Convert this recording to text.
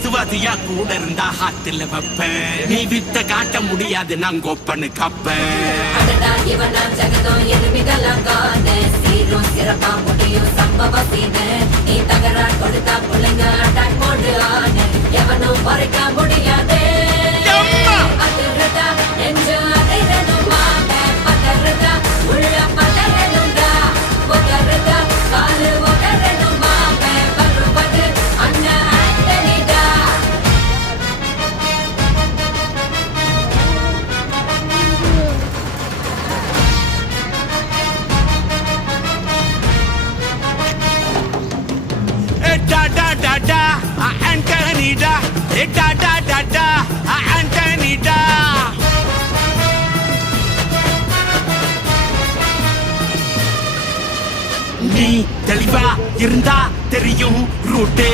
விசுவாசியா கூட இருந்தா ஹாத்துல வைப்பேன். நீ வித்த காட்ட முடியாது நான் கொப்பனு கப்பேன். இவனா ஜகதம் எதுமிகலாம் காண சீரும் சிறப்பா முடியும் சம்பவ சீன நீ தகரா கொடுத்தா புள்ளைங்க அட்டாக் போடு ஆன எவனும் மறைக்க முடியாதே. அதிர்றதா நெஞ்சு அதிரணுமா பதறதா உள்ள பதறணுண்டா உதறதா காலு உதறணுமா வருவது அண்ணன் ஆண்டனிடா. Da da da da, Anthony da. Da da da da, Anthony da. நீ தெளிவா இருந்தா தெரியும் ரூட்டே.